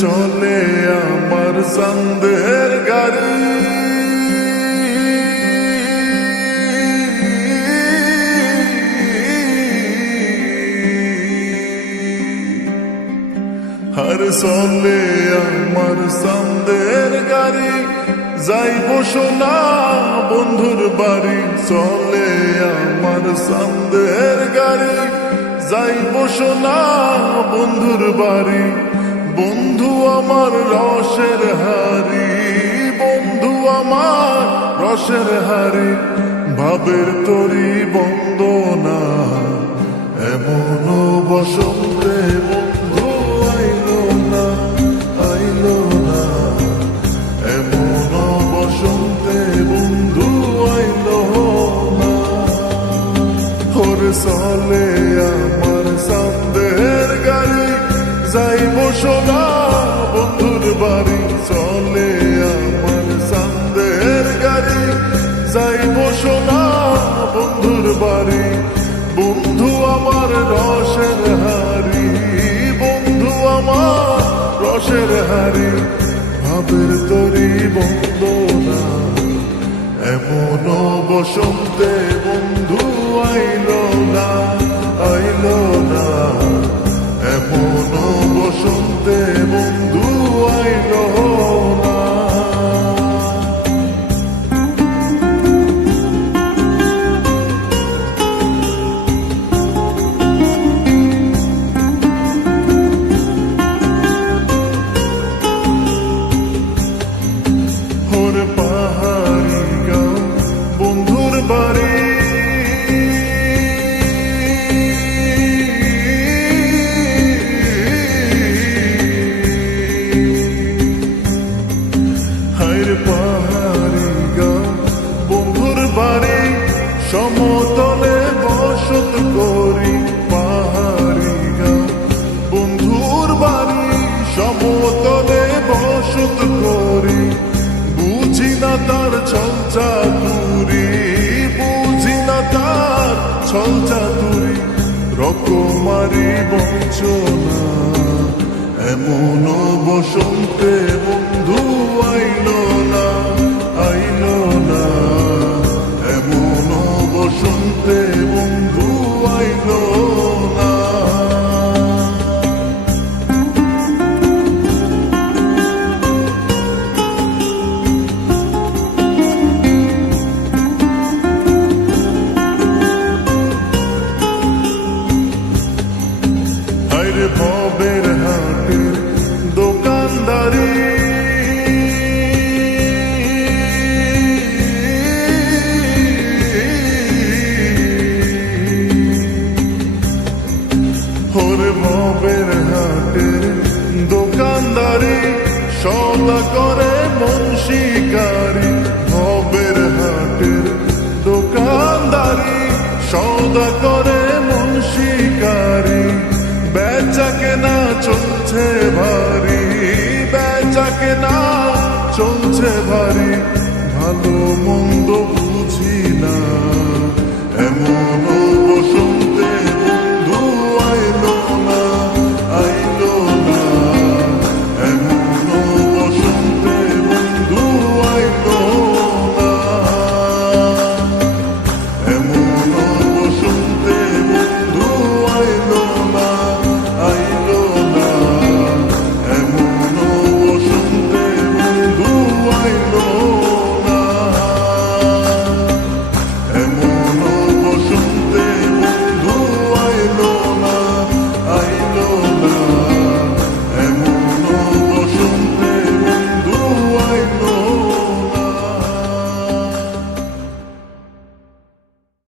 চলে আমার সন্দেহের গাড়ি, আর চলে আমার সন্দেহের গাড়ি, যাইব সোনা বন্ধুর বাড়ি। চলে আমার সন্দেহের গাড়ি, যাইব সোনা বন্ধুর বাড়ি। বন্ধু আমার রসের হারি, বন্ধু আমার রসের হারি, ভাবের তরি বন্দনা এমন বসন্তে বন্ধু আইলো না, আইলো না, এমন বসন্তে বন্ধু আইলো না। ওরে চলে আমার সন্দেহের গাড়ি, যাইব সোনা বন্ধুর বাড়ি। চলে আমার সন্দেহের গাড়ি, যাইব সোনা বন্ধুর বাড়ি। বন্ধু আমার রসের হারি, বন্ধু আমার রসের হারি, ভাবের তরি বন্দনা এমন বসন্তে বন্ধু আইলো না, আইলো না, এমন বসন্তে বন্ধু আইলো না। ওরে পাহাড়ি গাঁও বন্ধুর বাড়ি, পাহাড়ি গাঁও বন্ধুর বাড়ি, সমতলে বসত করি। পাহাড়ি গাঁও বন্ধুর বাড়ি, সমতলে বসত করি। বুঝি না তার ছল চাতুরি, বুঝি না তার ছল চাতুরি, রকমারি বঞ্চনা এমন বসন্তে বন্ধু আইলো না, আইলো না, এমন বসন্তে বন্ধু আইলো না। আরে ভবের হাটের দোকানদারি, ওরে ভবের হাটের দোকানদারি, সদা করে মন শিকারি। ভবের হাটের দোকানদারি, সদা করে মন শিকারি। বেচা কেনা চলছে ভারী, বেচা কেনা চলছে ভারী, ভালো মন্দ বুঝি না এমন